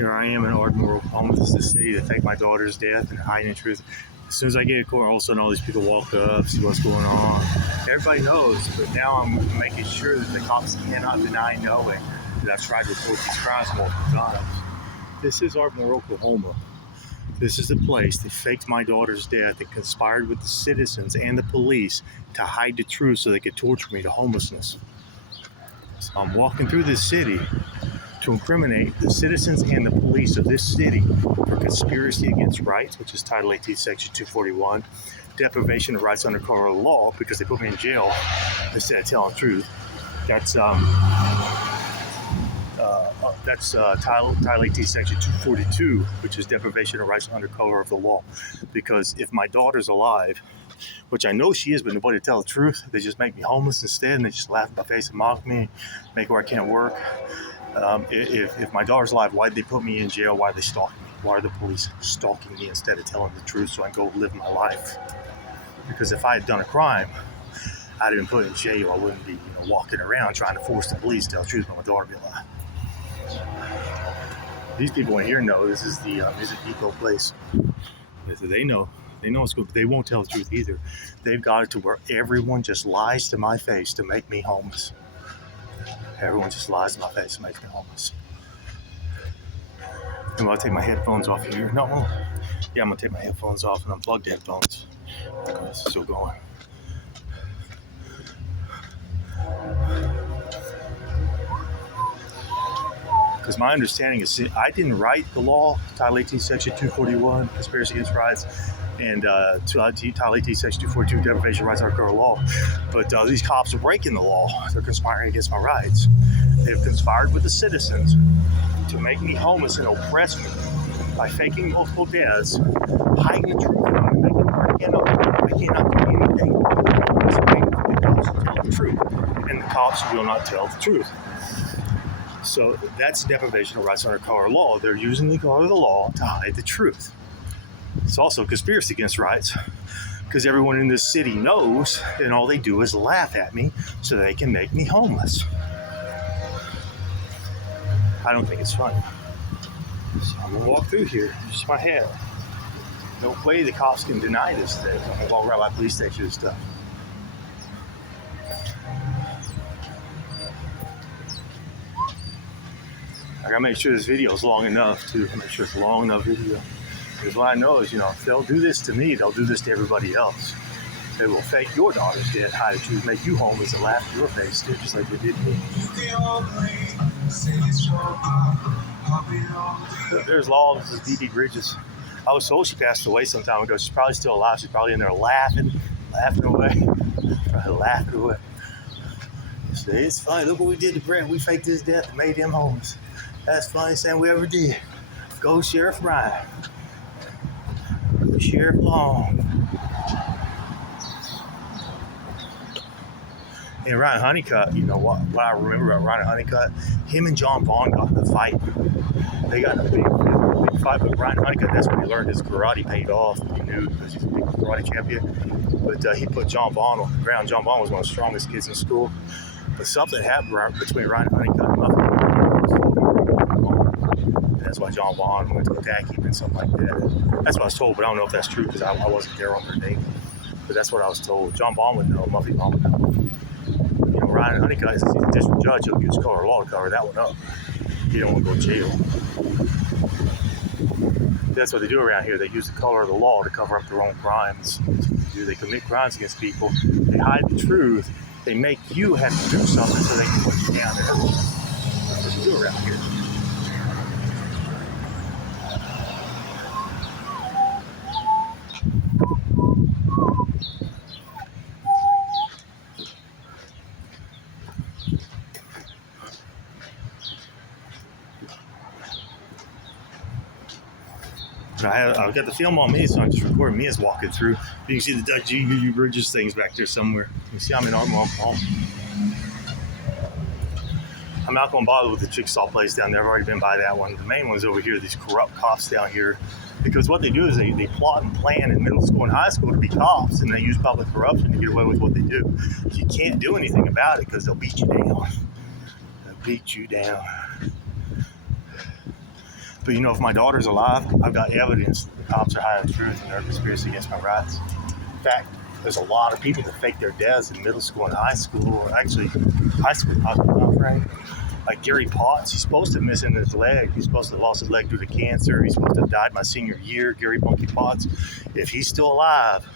Here I am in Ardmore, Oklahoma. This is the city that faked my daughter's death and hiding the truth. As soon as I get a call, all of a sudden all these people walk up, see what's going on. Everybody knows, but now I'm making sure that the cops cannot deny knowing that I've tried to report these crimes multiple times. This is Ardmore, Oklahoma. This is the place that faked my daughter's death and conspired with the citizens and the police to hide the truth so they could torture me to homelessness. So I'm walking through this city to incriminate the citizens and the police of this city for conspiracy against rights, which is Title 18, Section 241, deprivation of rights under cover of law because they put me in jail instead of telling the truth. That's Title 18, Section 242, which is deprivation of rights under cover of the law. Because if my daughter's alive, which I know she is, but nobody tell the truth, they just make me homeless instead, and they just laugh in my face and mock me, make where I can't work. If my daughter's alive, why'd they put me in jail? Why are they stalking me? Why are the police stalking me instead of telling the truth so I can go live my life? Because if I had done a crime, I'd have been put in jail. I wouldn't be walking around trying to force the police to tell the truth about my daughter be alive. These people in here know this is the Music Depot place. They know it's good, but they won't tell the truth either. They've got it to where everyone just lies to my face to make me homeless. Everyone just lies to my face and makes me homeless. I'm going to take my headphones off here. No, yeah, I'm going to take my headphones off and unplug the headphones. Okay, it's still going. Because my understanding is, I didn't write the law, Title 18, Section 241, conspiracy against rights, and Title 18, Section 242, deprivation of rights under cover of law. But these cops are breaking the law. They're conspiring against my rights. They've conspired with the citizens to make me homeless and oppress me by faking multiple deaths, hiding the truth from me, making I cannot do anything. It's waiting for the cops to tell the truth, and the cops will not tell the truth. So that's deprivation of rights under cover of law. They're using the cover of the law to hide the truth. It's also conspiracy against rights because everyone in this city knows, and all they do is laugh at me so they can make me homeless. I don't think it's funny. So I'm going to walk through here. Just my head. No way the cops can deny this thing. I'm going to walk around my police station and stuff. I gotta make sure this video is long enough to make sure it's a long enough video. Because what I know is, if they'll do this to me, they'll do this to everybody else. They will fake your daughter's death, hide the truth, make you homeless, and laugh in your face, too, just like they did me. There's Law Offices, D.B. Bridges. I was told she passed away some time ago. She's probably still alive. She's probably in there laughing away. Laughing away. Say, it's funny. Look what we did to Brent. We faked his death and made him homeless. That's the funniest thing we ever did. Go Sheriff Ryan. Go Sheriff Long. And Ryan Honeycutt, what I remember about Ryan Honeycutt, him and John Vaughn got in a fight. They got in a big fight, but Ryan Honeycutt, that's when he learned his karate paid off. He knew because he's a big karate champion. But he put John Vaughn on the ground. John Vaughn was one of the strongest kids in school. But something happened between Ryan Honeycutt and Muffin. That's why John Vaughn went to attack him and something like that. That's what I was told, but I don't know if that's true because I wasn't there on their day. But that's what I was told. John Vaughn would know, Muffy Vaughn would know. Ryan Honeycutt is a district judge. He'll use color of law to cover that one up. He don't want to go to jail. That's what they do around here. They use the color of the law to cover up their own crimes. They commit crimes against people. They hide the truth. They make you have to do something so they can put you down there. That's what they do around here. I've got the film on me, so I'm just recording me as walking through. You can see the Dutch GU Bridges things back there somewhere. You see I'm in Ardmore, Oklahoma. I'm not going to bother with the Jigsaw place down there. I've already been by that one. The main one's over here, these corrupt cops down here. Because what they do is they plot and plan in middle school and high school to be cops, and they use public corruption to get away with what they do. You can't do anything about it because they'll beat you down. They'll beat you down. But you know, if my daughter's alive, I've got evidence that the cops are hiding the truth and they're a conspiracy against my rights. In fact, there's a lot of people that fake their deaths in middle school and high school, or actually high school time frame. Like Gary Potts, he's supposed to have missing his leg. He's supposed to have lost his leg due to cancer. He's supposed to have died my senior year, Gary Bunky Potts. If he's still alive,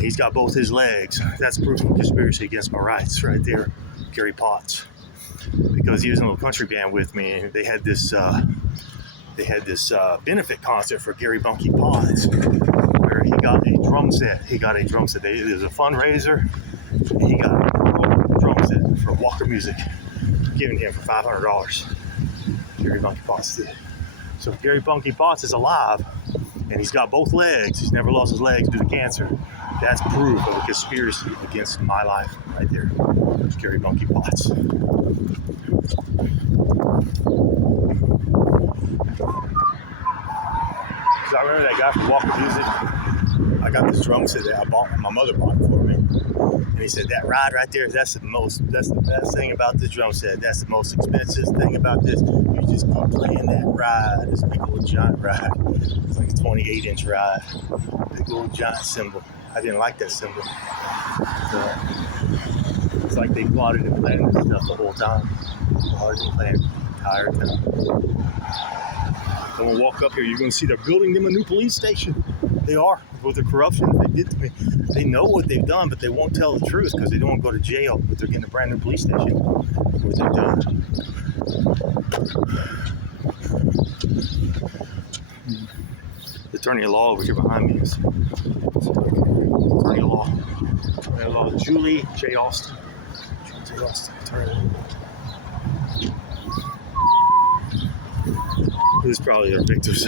he's got both his legs. That's proof of conspiracy against my rights right there, Gary Potts. Because he was in a little country band with me, and they had this benefit concert for Gary Bunky Potts, where he got a drum set. It was a fundraiser, and he got a drum set for Walker Music, given him for $500. Gary Bunky Potts did. So if Gary Bunky Potts is alive, and he's got both legs, he's never lost his legs due to cancer, that's proof of a conspiracy against my life right there. It's Gary Bunky Potts. I remember that guy from Walker Music. I got this drum set that my mother bought it for me. And he said, that ride right there, that's the best thing about this drum set. That's the most expensive thing about this. You just keep playing that ride, this big old giant ride. It's like a 28-inch ride. Big old giant cymbal. I didn't like that cymbal. It's like they plotted and planned this stuff the whole time. Plotted and planned the entire time. When we walk up here, you're going to see they're building them a new police station. They are, with the corruption that they did to me. They know what they've done, but they won't tell the truth because they don't want to go to jail. But they're getting a brand new police station. What they've done. The attorney of law over here behind me is attorney of law, Julie J. Austin. J. Austin, attorney of law. This is probably their victims.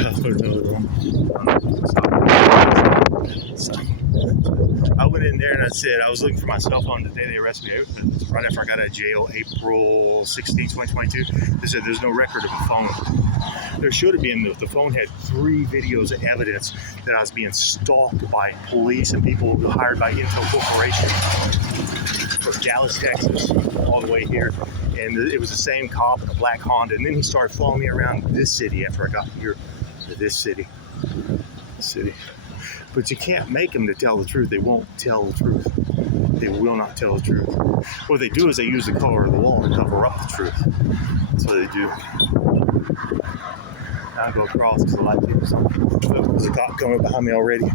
I went in there and I said, I was looking for my cell phone the day they arrested me. Right after I got out of jail, April 16, 2022. They said there's no record of a phone. There should have been. The phone had 3 videos of evidence that I was being stalked by police and people hired by Intel Corporation from Dallas, Texas, all the way here. And it was the same cop in a black Honda. And then he started following me around this city after I got here to this city. But you can't make them to tell the truth. They won't tell the truth. They will not tell the truth. What they do is they use the color of the wall to cover up the truth. That's what they do. Now I go across because the light keeps or something. There's a cop coming behind me already.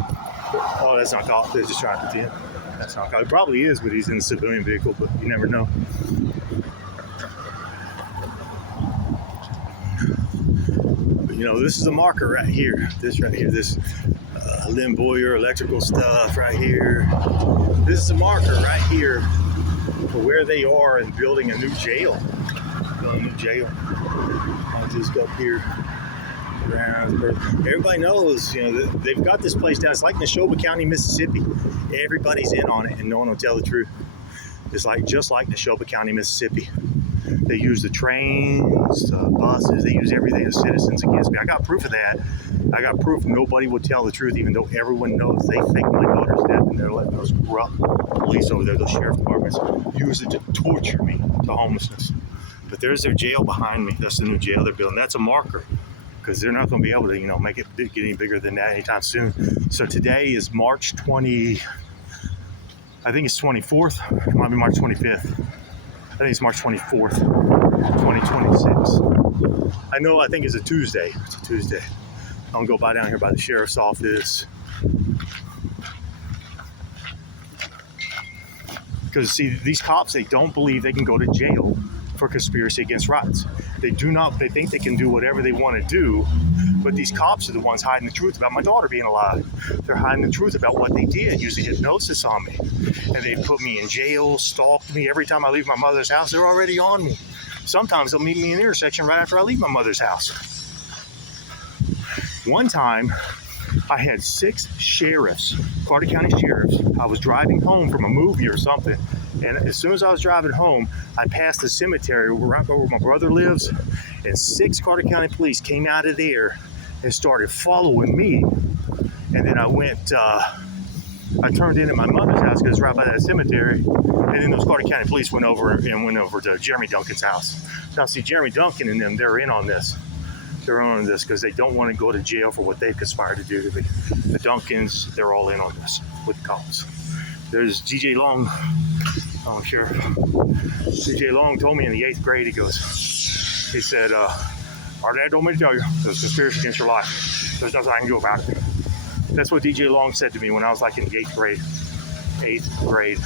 Oh, that's not a cop. They're just trying to pretend. That's not a cop. It probably is, but he's in a civilian vehicle, but you never know. You know, this is a marker right here. This Lynn Boyer electrical stuff right here. This is a marker right here for where they are in building a new jail. I'll just go up here. Everybody knows, you know, they've got this place down. It's like Neshoba County, Mississippi. Everybody's in on it, and no one will tell the truth. It's just like Neshoba County, Mississippi. They use the trains, buses, they use everything as citizens against me. I got proof of that. I got proof nobody would tell the truth, even though everyone knows they faked my daughter's death, and they're letting those corrupt police over there, those sheriff departments, use it to torture me to homelessness. But there's their jail behind me. That's the new jail they're building. That's a marker, because they're not going to be able to, you know, make it get any bigger than that anytime soon. So today is March 20, I think it's 24th. It might be March 25th. I think it's March 24th, 2026. I think it's a Tuesday. It's a Tuesday. I'm going to go by down here by the sheriff's office. Because, see, these cops, they don't believe they can go to jail for conspiracy against rights. They think they can do whatever they want to do, but these cops are the ones hiding the truth about my daughter being alive. They're hiding the truth about what they did, using hypnosis on me. And they put me in jail, stalked me. Every time I leave my mother's house, they're already on me. Sometimes they'll meet me in the intersection right after I leave my mother's house. One time, I had 6 sheriffs, Carter County sheriffs. I was driving home from a movie or something, and as soon as I was driving home, I passed the cemetery right where my brother lives, and 6 Carter County police came out of there and started following me. And then I turned into my mother's house because it's right by that cemetery, and then those Carter County police went over to Jeremy Duncan's house. Now, see, Jeremy Duncan and them, they're in on this. They're on this because they don't want to go to jail for what they conspired to do to me. The Duncans, they're all in on this with the cops. There's DJ Long, Sheriff. DJ Long told me in the 8th grade, he said, our dad told me to tell you, there's a conspiracy against your life. There's nothing I can do about it. That's what DJ Long said to me when I was like in the 8th grade. 8th grade.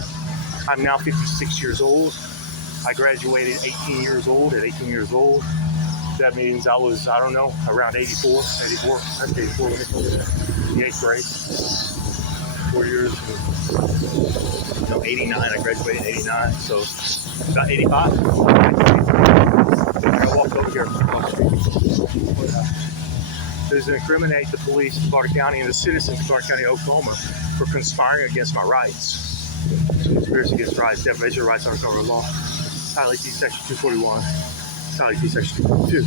I'm now 56 years old. I graduated 18 years old. At 18 years old, that means I was, I don't know, around 84. That's 84 when it was in the 8th grade. 4 years. 89. I graduated in 89. So about 85. I walked over here. There's an Incriminate the police of Carter County and the citizens of Carter County, Oklahoma for conspiring against my rights. Conspiracy against rights, defamation of rights under federal law. Title 18, Section 241. Title 18, Section 242.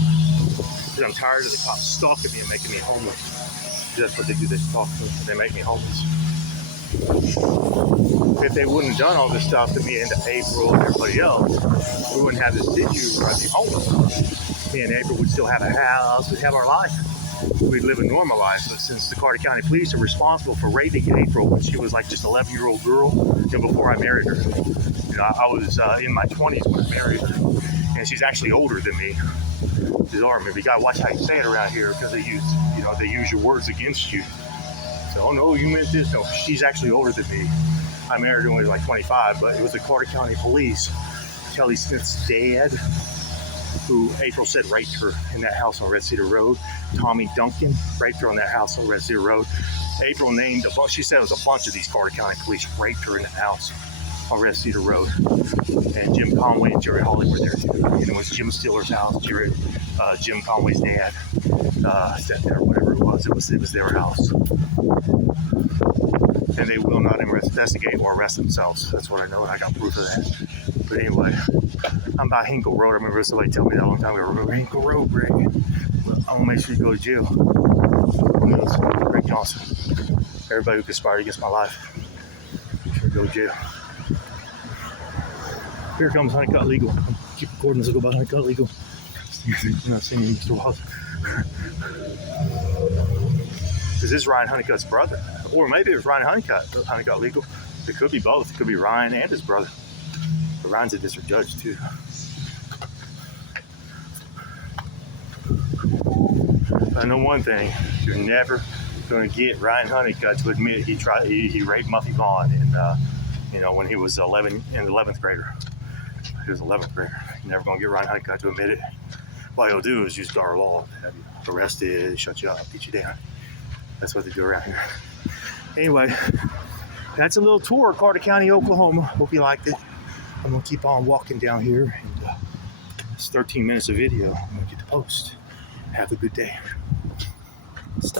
Because I'm tired of the cops stalking me and making me homeless. That's what they do. They stalk me and they make me homeless. If they wouldn't have done all this stuff to me and to April and everybody else, we wouldn't have this issue where I'd be homeless. Me and April would still have a house. We'd have our life. We'd live a normal life. But since the Carter County Police are responsible for raping April when she was like just an 11-year-old girl, before I married her. I was in my 20s when I married her, and she's actually older than me. She's older than me. But you gotta watch how you say it around here because they use your words against you. So, oh no, you meant this. No, she's actually older than me. I married her when I was like 25, but it was the Carter County Police, Kelly Smith's dad, who April said raped her in that house on Red Cedar Road. Tommy Duncan raped her on that house on Red Cedar Road. April named a bunch. She said it was a bunch of these Carter County police raped her in that house on Red Cedar Road. And Jim Conway and Jerry Hawley were there too. And it was Jim Stiller's house. Jim Conway's dad sat there, whatever it was. It was their house. And they will not investigate or arrest themselves. That's what I know, and I got proof of that. But anyway, I'm by Hinkle Road. I remember somebody telling me that a long time ago. Remember Hinkle Road, Greg? Well, I'm gonna make sure you go to jail. Who knows? Greg Johnson. Everybody who conspired against my life. Make sure you go to jail. Here comes Honeycutt Legal. Keep recording as I go by Honeycutt Legal. You're not seeing me, Mr. Wild. Because this is Ryan Honeycutt's brother. Or maybe it was Ryan Honeycutt Legal. It could be both. It could be Ryan and his brother. But Ryan's a district judge too. I know one thing: you're never going to get Ryan Honeycutt to admit he raped Muffy Vaughn when he was 11th grader. He was 11th grader. You're never going to get Ryan Honeycutt to admit it. What he'll do is use our law, have you arrested, shut you up, beat you down. That's what they do around here. Anyway, that's a little tour of Carter County, Oklahoma. Hope you liked it. I'm going to keep on walking down here. And it's 13 minutes of video. I'm going to get to post. Have a good day.